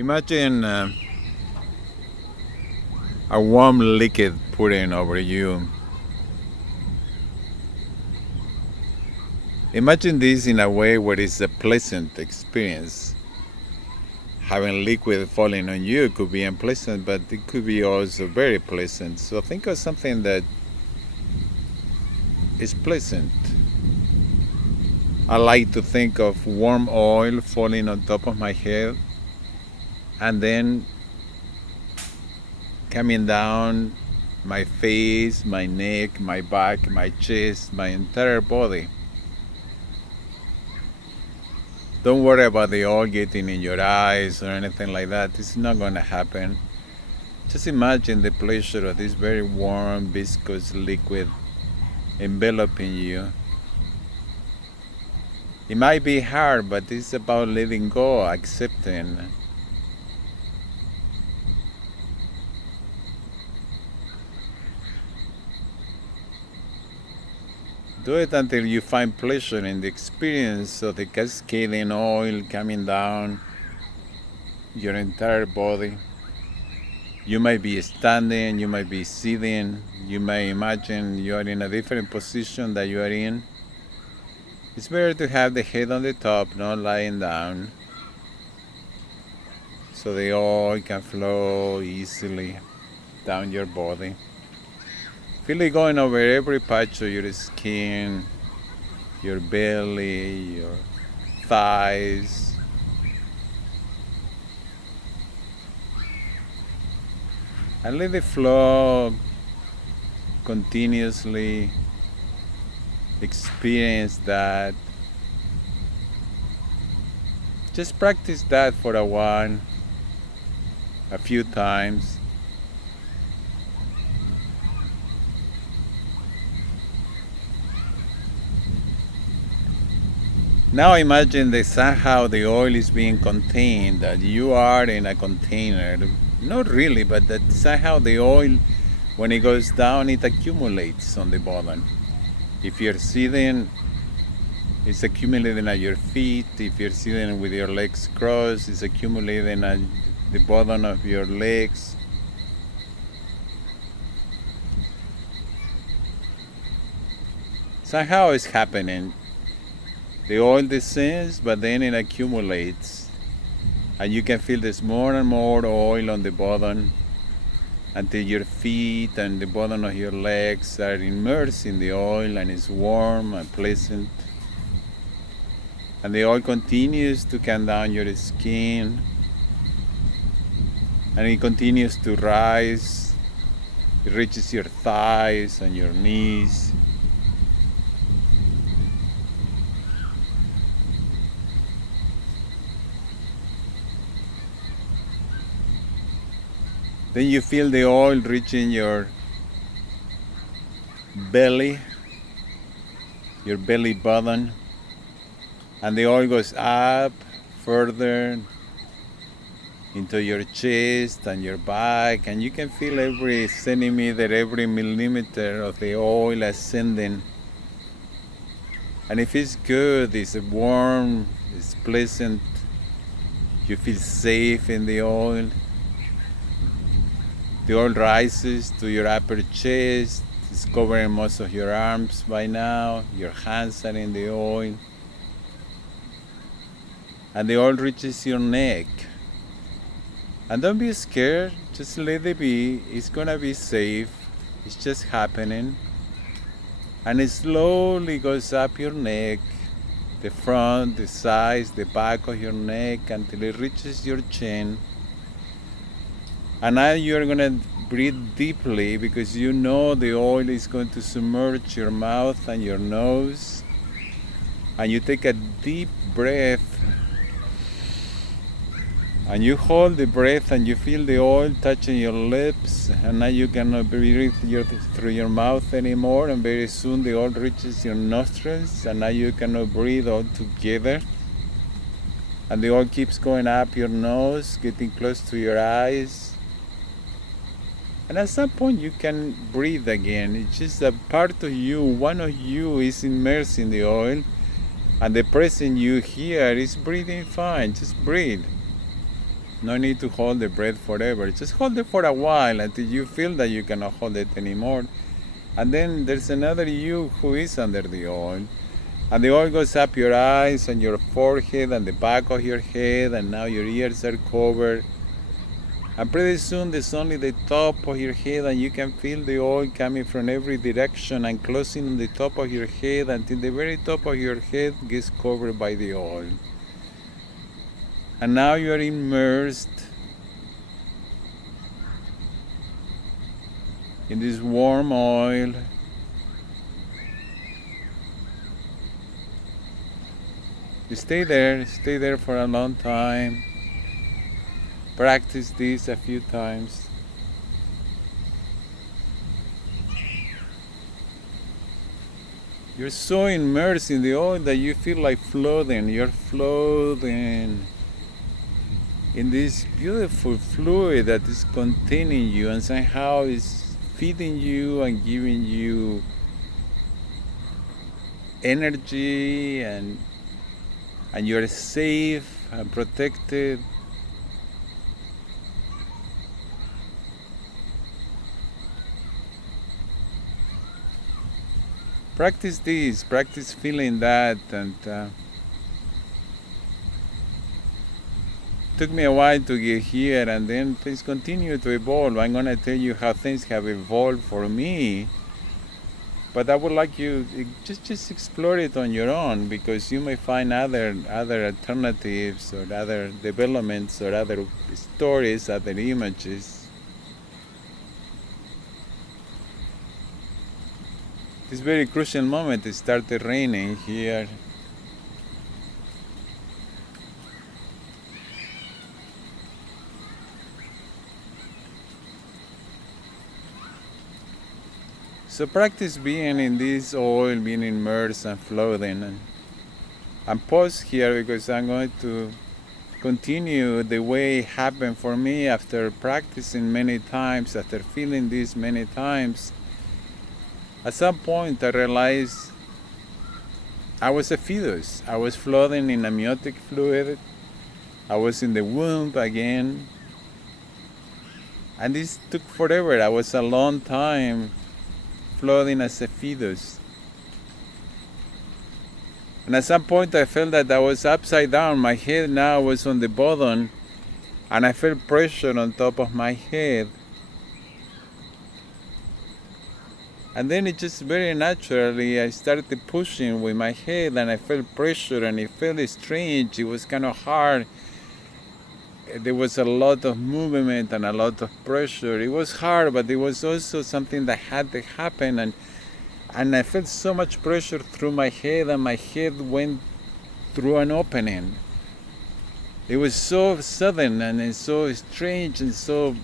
Imagine a warm liquid pouring over you. Imagine this in a way where it's a pleasant experience. Having liquid falling on you could be unpleasant, but it could be also very pleasant. So think of something that is pleasant. I like to think of warm oil falling on top of my head and then coming down my face, my neck, my back, my chest, my entire body. Don't worry about the oil getting in your eyes or anything like that. It's not going to happen. Just imagine the pleasure of this very warm, viscous liquid enveloping you. It might be hard, but it's about letting go, accepting. Do it until you find pleasure in the experience of the cascading oil coming down your entire body. You might be standing, you might be sitting, you may imagine you are in a different position that you are in. It's better to have the head on the top, not lying down, so the oil can flow easily down your body. Feel it going over every patch of your skin, your belly, your thighs. And let it flow continuously. Experience that. Just practice that for a few times. Now imagine that somehow the oil is being contained, that you are in a container. Not really, but that somehow the oil, when it goes down, it accumulates on the bottom. If you're sitting, it's accumulating at your feet. If you're sitting with your legs crossed, it's accumulating at the bottom of your legs. Somehow it's happening. The oil descends, but then it accumulates. And you can feel there's more and more oil on the bottom until your feet and the bottom of your legs are immersed in the oil and it's warm and pleasant. And the oil continues to come down your skin and it continues to rise. It reaches your thighs and your knees. Then you feel the oil reaching your belly button, and the oil goes up further into your chest and your back, and you can feel every centimeter, every millimeter of the oil ascending. And it feels good, it's warm, it's pleasant, you feel safe in the oil. The oil rises to your upper chest, it's covering most of your arms by now, your hands are in the oil. And the oil reaches your neck. And don't be scared, just let it be, it's gonna be safe, it's just happening. And it slowly goes up your neck, the front, the sides, the back of your neck until it reaches your chin. And now you're going to breathe deeply because you know the oil is going to submerge your mouth and your nose. And you take a deep breath. And you hold the breath and you feel the oil touching your lips. And now you cannot breathe through your mouth anymore. And very soon the oil reaches your nostrils. And now you cannot breathe all together. And the oil keeps going up your nose, getting close to your eyes. And at some point you can breathe again. It's just a part of you, one of you is immersed in the oil, and the present you here is breathing fine. Just breathe. No need to hold the breath forever. Just hold it for a while until you feel that you cannot hold it anymore. And then there's another you who is under the oil. And the oil goes up your eyes and your forehead and the back of your head, and now your ears are covered. And pretty soon there's only the top of your head, and you can feel the oil coming from every direction and closing on the top of your head until the very top of your head gets covered by the oil. And now you are immersed in this warm oil. You stay there for a long time. Practice this a few times. You're so immersed in the oil that you feel like floating. You're floating in this beautiful fluid that is containing you and somehow is feeding you and giving you energy, and you're safe and protected. Practice this, practice feeling that, and took me a while to get here, and then things continue to evolve. I'm going to tell you how things have evolved for me, but I would like you just explore it on your own, because you may find other alternatives or other developments or other stories, other images. This very crucial moment, it started raining here. So practice being in this oil, being immersed and floating. And pause here because I'm going to continue the way it happened for me after practicing many times, after feeling this many times. At some point I realized I was a fetus. I was floating in amniotic fluid. I was in the womb again. And this took forever. I was a long time floating as a fetus. And at some point I felt that I was upside down. My head now was on the bottom, and I felt pressure on top of my head. And then it just very naturally, I started pushing with my head, and I felt pressure, and it felt strange. It was kind of hard. There was a lot of movement and a lot of pressure. It was hard, but it was also something that had to happen. And I felt so much pressure through my head, and my head went through an opening. It was so sudden and so strange and so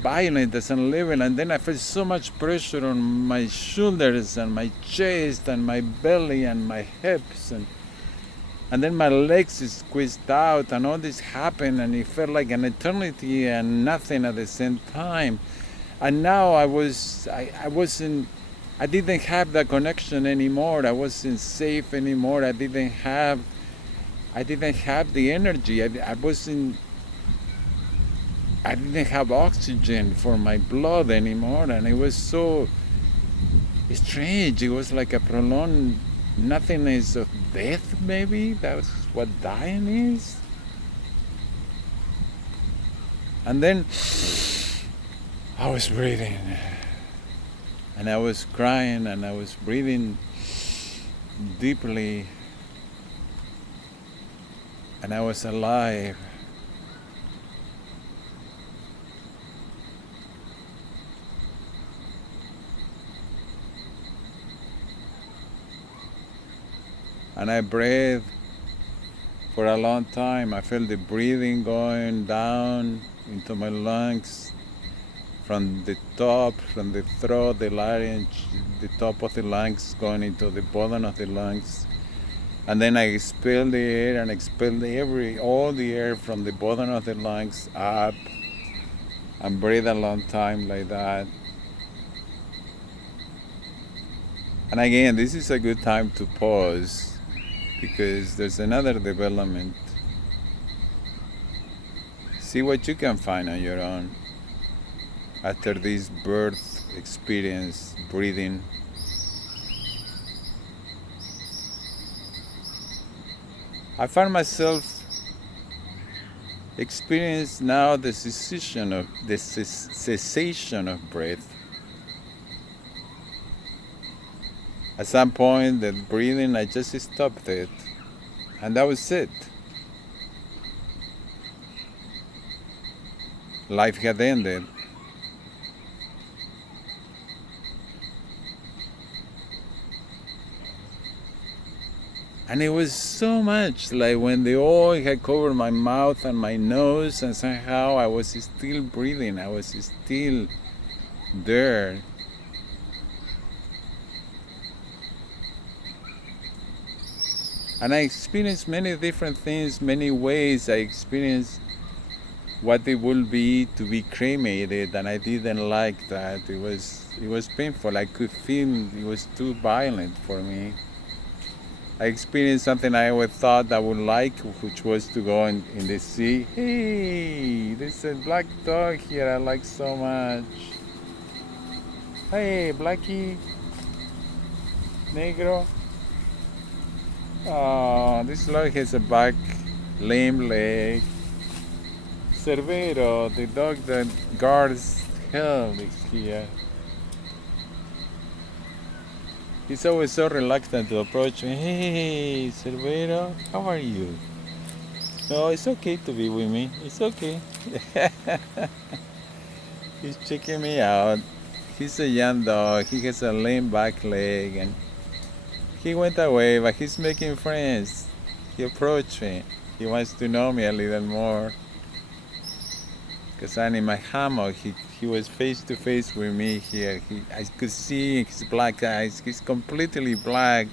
violent at some level, and then I felt so much pressure on my shoulders and my chest and my belly and my hips, and then my legs squeezed out, and all this happened, and it felt like an eternity and nothing at the same time. And now I didn't have that connection anymore. I wasn't safe anymore. I didn't have the energy. I didn't have oxygen for my blood anymore, and it was so strange. It was like a prolonged nothingness of death, maybe. That's what dying is. And then I was breathing, and I was crying, and I was breathing deeply, and I was alive. And I breathed for a long time. I felt the breathing going down into my lungs, from the top, from the throat, the larynx, the top of the lungs going into the bottom of the lungs. And then I expelled the air and expelled all the air from the bottom of the lungs up, and breathe a long time like that. And again, this is a good time to pause, because there's another development. See what you can find on your own after this birth experience, breathing. I find myself experience now the cessation of breath. At some point, the breathing, I just stopped it, and that was it. Life had ended. And it was so much like when the oil had covered my mouth and my nose, and somehow I was still breathing, I was still there. And I experienced many different things, many ways. I experienced what it would be to be cremated, and I didn't like that. It was painful. I could feel it was too violent for me. I experienced something I always thought I would like, which was to go in the sea. Hey, there's a black dog here I like so much. Hey, Blackie, Negro. Oh, this dog has a back, lame leg. Cerbero, the dog that guards hell, is here. He's always so reluctant to approach me. Hey, Cerbero, how are you? No, it's okay to be with me. It's okay. He's checking me out. He's a young dog. He has a lame back leg, and he went away, but he's making friends. He approached me. He wants to know me a little more. Because I'm in my hammock, he was face to face with me here. I could see his black eyes. He's completely black.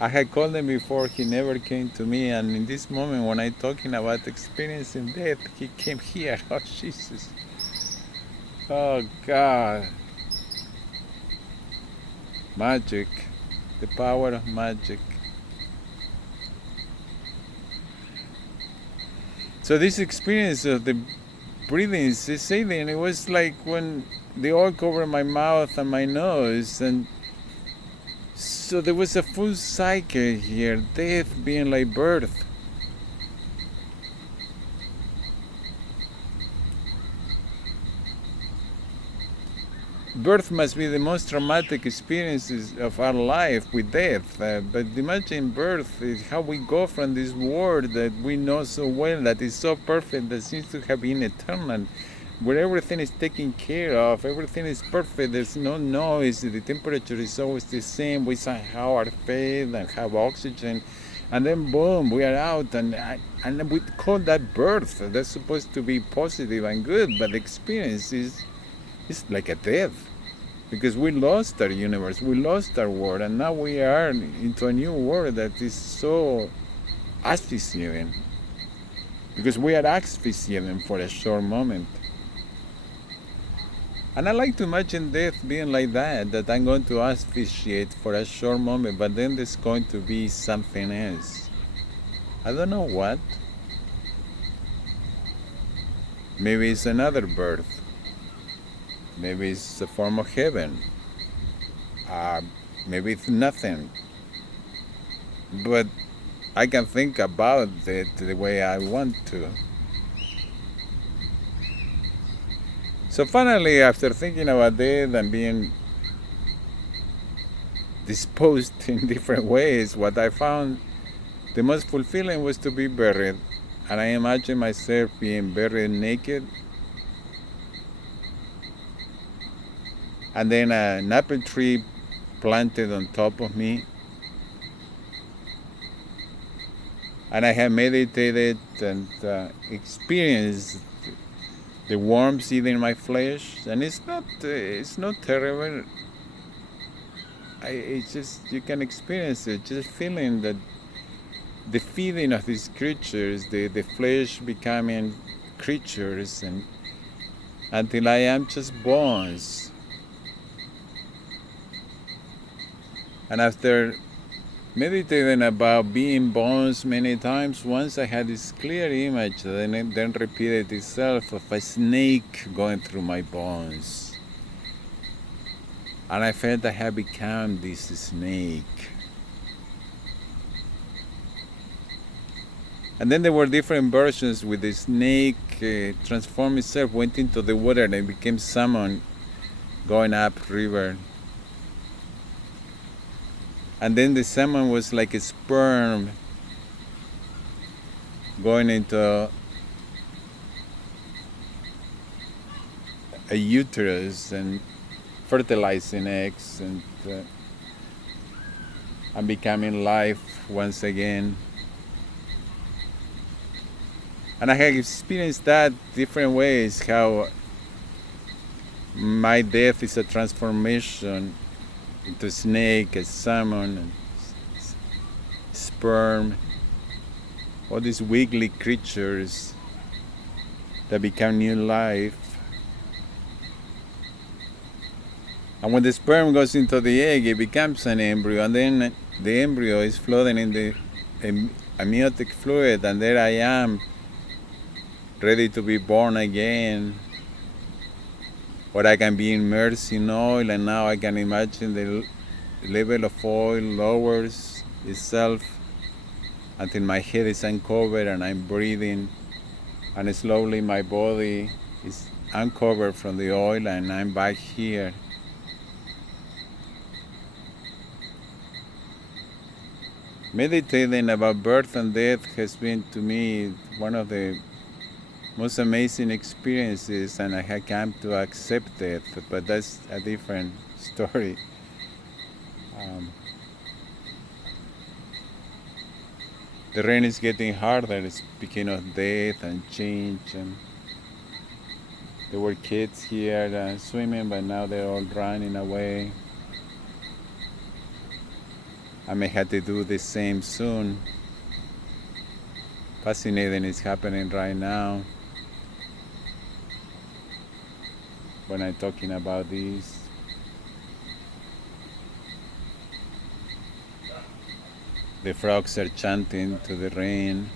I had called him before. He never came to me. And in this moment, when I'm talking about experiencing death, he came here. Oh, Jesus. Oh, God. Magic. The power of magic. So this experience of the breathing, cessation, it was like when the oil covered my mouth and my nose, and so there was a full cycle here, death being like birth. Birth must be the most traumatic experiences of our life with death. But imagine birth is how we go from this world that we know so well, that is so perfect, that seems to have been eternal, where everything is taken care of, everything is perfect, there's no noise, the temperature is always the same, we somehow are fed and have oxygen, and then boom, we are out, and we call that birth. That's supposed to be positive and good, but the experience is it's like a death, because we lost our universe, we lost our world, and now we are into a new world that is so asphyxiating, because we are asphyxiating for a short moment. And I like to imagine death being like that I'm going to asphyxiate for a short moment, but then there's going to be something else. I don't know what. Maybe it's another birth. Maybe it's a form of heaven. Maybe it's nothing. But I can think about it the way I want to. So finally, after thinking about death and being disposed in different ways, what I found the most fulfilling was to be buried. And I imagine myself being buried naked, and then an apple tree planted on top of me. And I have meditated and experienced the warmth eating my flesh, and it's not terrible. It's just, you can experience it, just feeling that the feeding of these creatures, the flesh becoming creatures, and until I am just bones. And after meditating about being bones many times. Once I had this clear image that then repeated itself of a snake going through my bones. And I felt I had become this snake. And then there were different versions with the snake transformed itself, went into the water and it became salmon going up river. And then the salmon was like a sperm going into a uterus and fertilizing eggs and becoming life once again. And I have experienced that different ways, how my death is a transformation into snake, a salmon, and sperm, all these wiggly creatures that become new life. And when the sperm goes into the egg, it becomes an embryo, and then the embryo is floating in the amniotic fluid, and there I am, ready to be born again. Or I can be immersed in oil, and now I can imagine the level of oil lowers itself until my head is uncovered and I'm breathing, and slowly my body is uncovered from the oil and I'm back here. Meditating about birth and death has been to me one of the most amazing experiences, and I have come to accept it, but that's a different story. The rain is getting harder, speaking of death and change, and there were kids here swimming, but now they're all running away. I may have to do the same soon. Fascinating is happening right now when I'm talking about this. The frogs are chanting to the rain.